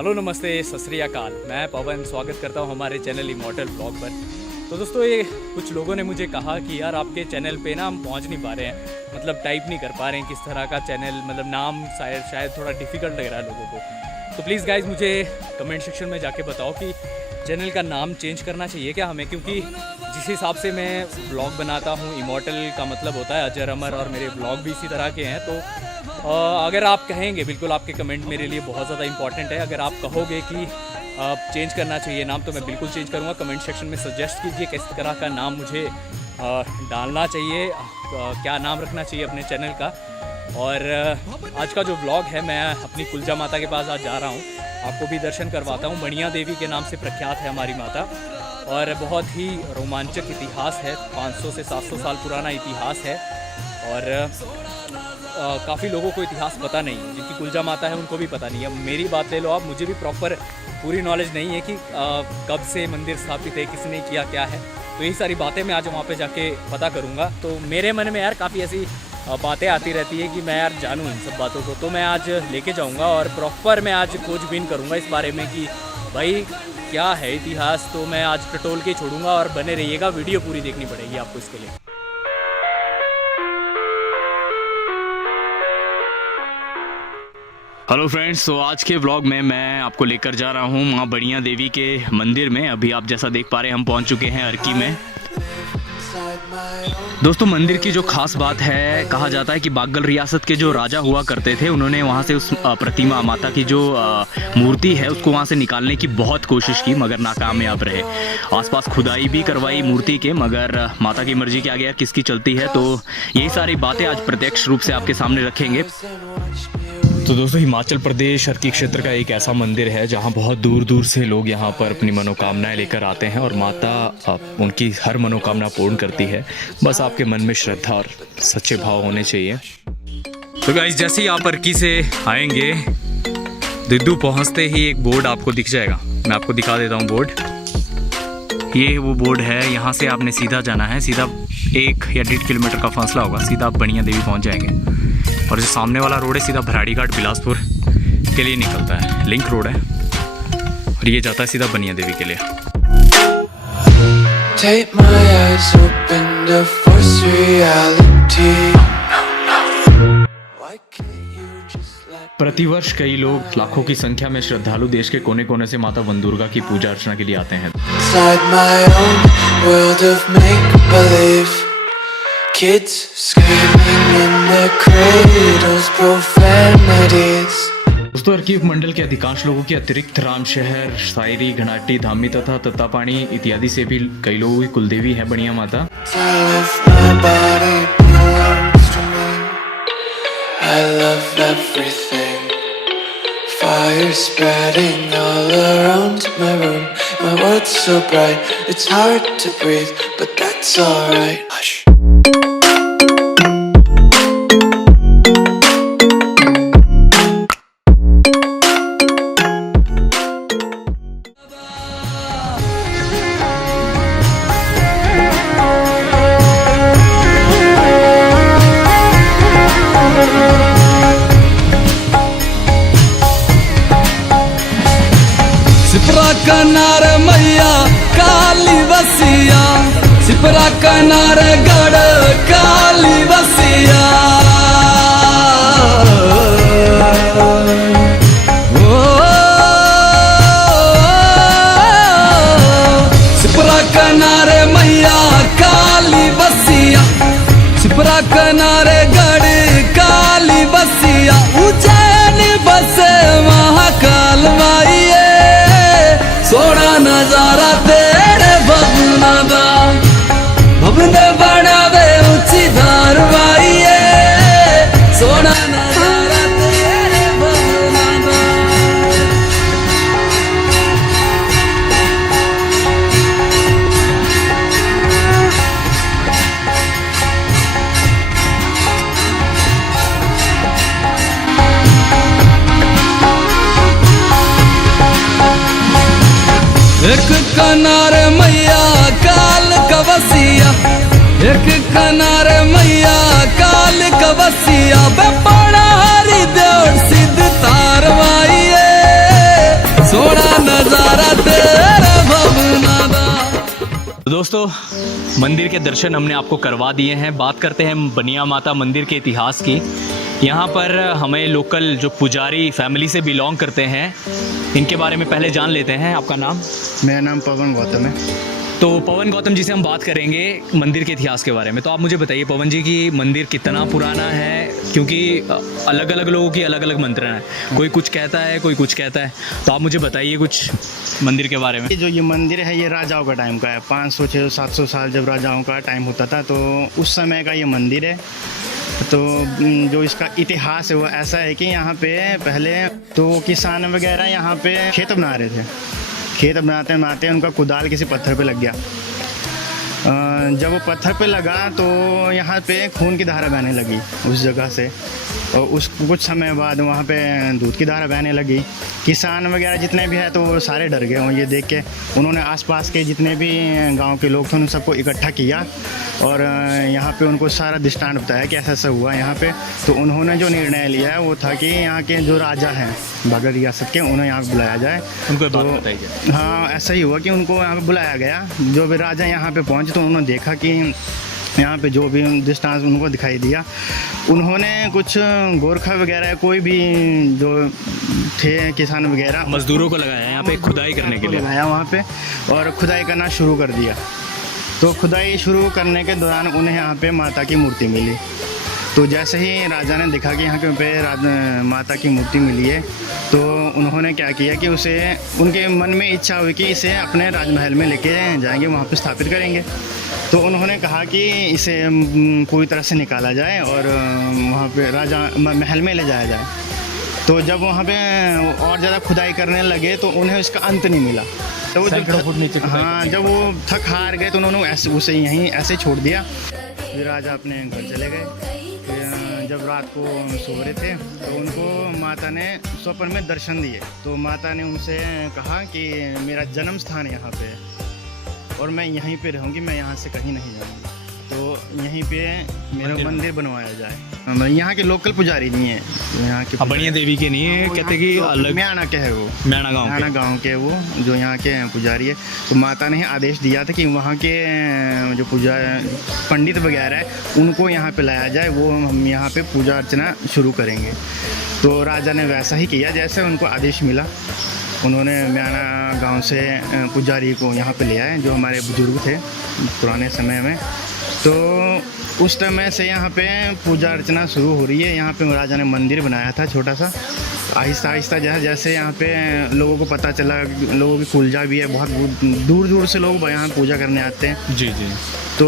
Hello नमस्ते सत श्री अकाल। मैं पवन स्वागत करता हूं हमारे चैनल इमॉर्टल ब्लॉग पर। तो दोस्तों, ये कुछ लोगों ने मुझे कहा कि यार आपके चैनल पे ना हम पहुंच नहीं पा रहे हैं, मतलब टाइप नहीं कर पा रहे हैं किस तरह का चैनल, मतलब नाम शायद थोड़ा डिफ़िकल्ट लग रहा है लोगों को। तो प्लीज़ गाइज़ मुझे कमेंट सेक्शन में जाके बताओ कि चैनल का नाम चेंज करना चाहिए क्या हमें, क्योंकि जिस हिसाब से मैं ब्लॉग बनाता हूँ, इमॉर्टल का मतलब होता है अजर अमर, और मेरे ब्लॉग भी इसी तरह के हैं। तो अगर आप कहेंगे, बिल्कुल आपके कमेंट मेरे लिए बहुत ज़्यादा इंपॉर्टेंट है, अगर आप कहोगे कि चेंज करना चाहिए नाम तो मैं बिल्कुल चेंज करूँगा। कमेंट सेक्शन में सजेस्ट कीजिए किस तरह का नाम मुझे डालना चाहिए, क्या नाम रखना चाहिए अपने चैनल का। और आज का जो व्लॉग है, मैं अपनी कुलजा माता के पास आज जा रहा हूँ, आपको भी दर्शन करवाता हूँ। बनिया देवी के नाम से प्रख्यात है हमारी माता, और बहुत ही रोमांचक इतिहास है, 500 से 700 साल पुराना इतिहास है। और काफ़ी लोगों को इतिहास पता नहीं है, जिनकी कुलजा माता है उनको भी पता नहीं है। अब मेरी बात ले लो आप, मुझे भी प्रॉपर पूरी नॉलेज नहीं है कि कब से मंदिर स्थापित है, किसने किया, क्या है। तो यही सारी बातें मैं आज वहाँ पे जाके पता करूँगा। तो मेरे मन में यार काफ़ी ऐसी बातें आती रहती है कि मैं यार जानूँ इन सब बातों को, तो मैं आज लेके जाऊँगा और प्रॉपर मैं आज खोजबीन करूँगा इस बारे में कि भाई क्या है इतिहास। तो मैं आज टटोल के छोड़ूंगा और बने रहिएगा, वीडियो पूरी देखनी पड़ेगी आपको इसके लिए। हेलो फ्रेंड्स, तो आज के व्लॉग में मैं आपको लेकर जा रहा हूँ माँ बनिया देवी के मंदिर में। अभी आप जैसा देख पा रहे हैं हम पहुँच चुके हैं अर्की में। दोस्तों, मंदिर की जो खास बात है, कहा जाता है कि बागल रियासत के जो राजा हुआ करते थे, उन्होंने वहाँ से उस प्रतिमा माता की जो मूर्ति है उसको वहाँ से निकालने की बहुत कोशिश की, मगर नाकामयाब रहे। आसपास खुदाई भी करवाई मूर्ति के, मगर माता की मर्जी के आगे यार किसकी चलती है। तो यही सारी बातें आज प्रत्यक्ष रूप से आपके सामने रखेंगे। तो दोस्तों, हिमाचल प्रदेश अर्की क्षेत्र का एक ऐसा मंदिर है जहां बहुत दूर दूर से लोग यहां पर अपनी मनोकामनाएं लेकर आते हैं, और माता उनकी हर मनोकामना पूर्ण करती है। बस आपके मन में श्रद्धा और सच्चे भाव होने चाहिए। तो गाइस, जैसे ही आप अर्की से आएंगे, दिद्दू पहुंचते ही एक बोर्ड आपको दिख जाएगा। मैं आपको दिखा देता हूँ बोर्ड। ये वो बोर्ड है, यहाँ से आपने सीधा जाना है, सीधा 1 या 1.5 किलोमीटर का फासला होगा, सीधा आप बनिया देवी पहुँच जाएंगे। और जो सामने वाला रोड है सीधा भराड़ी घाट बिलासपुर के लिए निकलता है, लिंक रोड है, और ये जाता है सीधा बनिया देवी के लिए। प्रतिवर्ष कई लोग लाखों की संख्या में श्रद्धालु देश के कोने कोने से माता वन दुर्गा की पूजा अर्चना के लिए आते हैं। Kids screaming in their cradles, profanities. दोस्तों, अर्की उपमंडल के अधिकांश लोगों के अतिरिक्त रामशहर, सायरी, घनाटी, धामी तथा तत्तापानी इत्यादि से भी कई लोगों की कुलदेवी है बनिया माता। I love everything. Fire spreading all around my room. My world's so bright, it's hard to breathe, but that's alright. Hush. कनार मैया काली बसिया, सिपरा कनार गढ़ काली बसिया। ओ सिपरा कनार मैया काली बसिया, सिपरा कनार गढ़ काली बसिया। उज्जैन बसे महाकाल माई, सोना नजारा तेरे भवना दा, भवन बना दे ऊंची धारवाई। किनारे मैया काल कवसिया, एक किनारे मैया काल कवसिया, बड़ा हरि देव सिद्ध तारवाइए, सोना नजारा तेरा भवना दा। दोस्तों मंदिर के दर्शन हमने आपको करवा दिए हैं। बात करते हैं बनिया माता मंदिर के इतिहास की। यहाँ पर हमें लोकल जो पुजारी फैमिली से बिलोंग करते हैं इनके बारे में पहले जान लेते हैं। आपका नाम? मेरा नाम पवन गौतम है। तो पवन गौतम जी से हम बात करेंगे मंदिर के इतिहास के बारे में। तो आप मुझे बताइए पवन जी कि मंदिर कितना पुराना है, क्योंकि अलग अलग लोगों की अलग अलग मंत्रणा है, कोई कुछ कहता है कोई कुछ कहता है। तो आप मुझे बताइए कुछ मंदिर के बारे में। जो ये मंदिर है ये राजाओं का टाइम का है। 500 600 700 साल जब राजाओं का टाइम होता था तो उस समय का ये मंदिर है। तो जो इसका इतिहास है वो ऐसा है कि यहाँ पे पहले तो किसान वगैरह यहाँ पे खेत बना रहे थे। खेत बनाते बनाते उनका कुदाल किसी पत्थर पे लग गया। जब वो पत्थर पे लगा तो यहाँ पे खून की धारा बहने लगी उस जगह से, और उस कुछ समय बाद वहाँ पे दूध की धारा बहने लगी। किसान वगैरह जितने भी हैं तो वो सारे डर गए। और ये देख के उन्होंने आसपास के जितने भी गांव के लोग थे उन सबको इकट्ठा किया और यहाँ पे उनको सारा दृष्टांत बताया कि ऐसा ऐसा हुआ यहाँ पे। तो उन्होंने जो निर्णय लिया है वो था कि यहाँ के जो राजा हैं बागड़ रियासत के उन्हें यहाँ पे बुलाया जाए। उनको तो बात बताइए। हाँ ऐसा ही हुआ कि उनको यहाँ पे बुलाया गया। जो भी राजा यहाँ पे पहुँचे तो उन्होंने देखा कि यहाँ पे जो भी दृष्टांत उनको दिखाई दिया, उन्होंने कुछ गोरखा वगैरह कोई भी जो थे किसान वगैरह मजदूरों को लगाया यहाँ पे खुदाई करने के लिए, लगाया वहाँ पे और खुदाई करना शुरू कर दिया। तो खुदाई शुरू करने के दौरान उन्हें यहाँ पे माता की मूर्ति मिली। तो जैसे ही राजा ने देखा कि यहाँ के पे माता की मूर्ति मिली है तो उन्होंने क्या किया कि उसे उनके मन में इच्छा हुई कि इसे अपने राजमहल में लेके जाएंगे, वहाँ पे स्थापित करेंगे। तो उन्होंने कहा कि इसे पूरी तरह से निकाला जाए और वहाँ पे राजा महल में ले जाया जाए। तो जब वहाँ पे और ज़्यादा खुदाई करने लगे तो उन्हें उसका अंत नहीं मिला। तो हाँ जब वो थक हार गए तो उन्होंने ऐसे उसे यहीं ऐसे छोड़ दिया। फिर राजा अपने घर चले गए। फिर जब रात को सो रहे थे तो उनको माता ने स्वप्न में दर्शन दिए। तो माता ने उनसे कहा कि मेरा जन्म स्थान यहाँ पे है और मैं यहीं पे रहूँगी, मैं यहाँ से कहीं नहीं जाऊँगी। तो यहीं पे मेरा मंदिर बनवाया जाए। यहाँ के लोकल पुजारी नहीं है, यहाँ के बनिया देवी के नहीं है, कहते कि अलग म्याना के है वो, म्याना गाँव के वो जो यहाँ के पुजारी है। तो माता ने आदेश दिया था कि वहाँ के जो पंडित वगैरह है उनको यहाँ पे लाया जाए, वो हम यहाँ पे पूजा अर्चना शुरू करेंगे। तो राजा ने वैसा ही किया जैसे उनको आदेश मिला। उन्होंने म्याना गांव से पुजारी को यहाँ पे ले आए जो हमारे बुजुर्ग थे पुराने समय में। तो उस समय से यहाँ पे पूजा अर्चना शुरू हो रही है। यहाँ पे राजा ने मंदिर बनाया था छोटा सा। आहिस्ता आहिस्ता जैसे यहाँ पे लोगों को पता चला, लोगों की कुलजा भी है, बहुत दूर दूर से लोग यहाँ पूजा करने आते हैं। जी जी। तो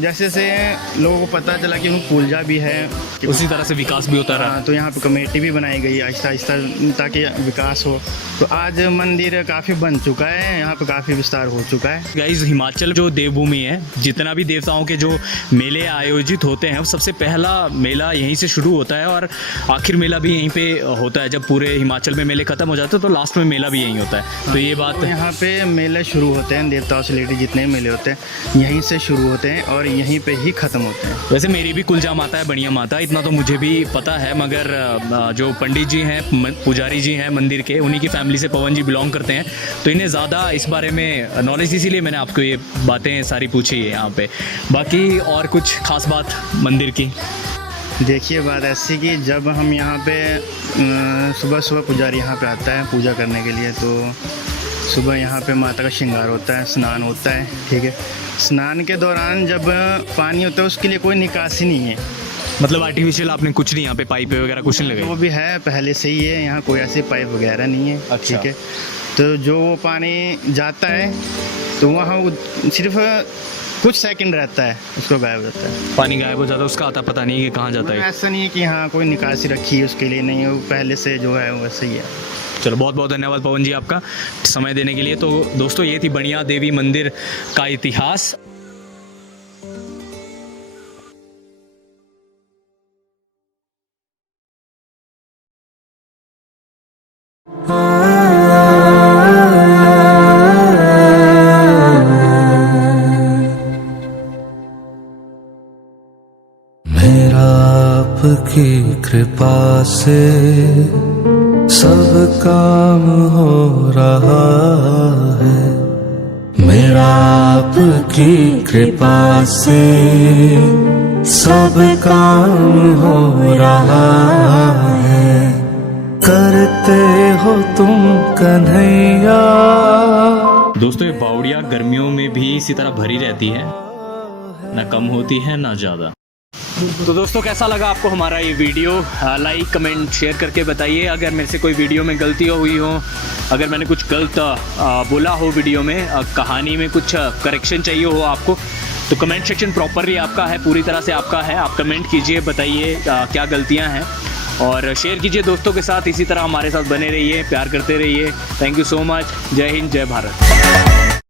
जैसे जैसे लोगों को पता चला कि उनको कुलजा भी है, उसी तरह से विकास भी होता रहा। तो यहाँ पे कमेटी भी बनाई गई आहिस्ता आहिस्ता ताकि विकास हो। तो आज मंदिर काफ़ी बन चुका है, यहाँ पे काफ़ी विस्तार हो चुका है। गाइस हिमाचल जो देवभूमि है, जितना भी देवताओं के जो मेले आयोजित होते हैं सबसे पहला मेला यहीं से शुरू होता है और आखिर मेला भी यहीं पे होता है। जब पूरे हिमाचल में मेले खत्म हो जाते हैं तो लास्ट में मेला भी यहीं होता है। तो ये बात तो यहाँ पे मेले शुरू होते हैं, देवताओं से रिलेटेड जितने मेले होते हैं यहीं से शुरू होते हैं और यहीं पे ही ख़त्म होते हैं। वैसे मेरी भी कुलजा माता है बनिया माता, इतना तो मुझे भी पता है, मगर जो पंडित जी हैं पुजारी जी हैं मंदिर के, उन्हीं की फैमिली से पवन जी बिलोंग करते हैं तो इन्हें ज़्यादा इस बारे में नॉलेज, इसीलिए मैंने आपको ये बातें सारी पूछी है यहाँ पे। बाकी और कुछ खास बात मंदिर की? देखिए बात ऐसी कि जब हम यहाँ पे सुबह सुबह पुजारी यहाँ पे आता है पूजा करने के लिए, तो सुबह यहाँ पे माता का श्रृंगार होता है, स्नान होता है, ठीक है। स्नान के दौरान जब पानी होता है उसके लिए कोई निकासी नहीं है, मतलब आर्टिफिशियल आपने कुछ नहीं यहाँ पे पाइप वगैरह कुछ नहीं लगे? वो भी है पहले से ही है, यहाँ कोई ऐसी पाइप वगैरह नहीं है। अच्छा। ठीक है। तो जो वो पानी जाता है तो वहाँ वो सिर्फ कुछ सेकंड रहता है, उसको गायब हो जाता है। पानी गायब हो जाता है, उसका आता पता नहीं है कि कहाँ जाता है। ऐसा नहीं है कि हाँ कोई निकासी रखी है उसके लिए, नहीं, वो पहले से जो है वैसे ही है। चलो बहुत बहुत धन्यवाद पवन जी आपका समय देने के लिए। तो दोस्तों ये थी बनिया देवी मंदिर का इतिहास। ah की कृपा से सब काम हो रहा है, मेरा आपकी कृपा से सब काम हो रहा है। करते हो तुम कन्हैया। दोस्तों ये बावड़िया गर्मियों में भी इसी तरह भरी रहती है, ना कम होती है ना ज़्यादा। तो दोस्तों कैसा लगा आपको हमारा ये वीडियो? लाइक कमेंट शेयर करके बताइए। अगर मेरे से कोई वीडियो में गलती हुई हो, अगर मैंने कुछ गलत बोला हो वीडियो में, कहानी में कुछ करेक्शन चाहिए हो आपको, तो कमेंट सेक्शन प्रॉपरली आपका है, पूरी तरह से आपका है। आप कमेंट कीजिए, बताइए क्या गलतियाँ हैं और शेयर कीजिए दोस्तों के साथ। इसी तरह हमारे साथ बने रहिए, प्यार करते रहिए। Thank you so much. जय हिंद, जय भारत।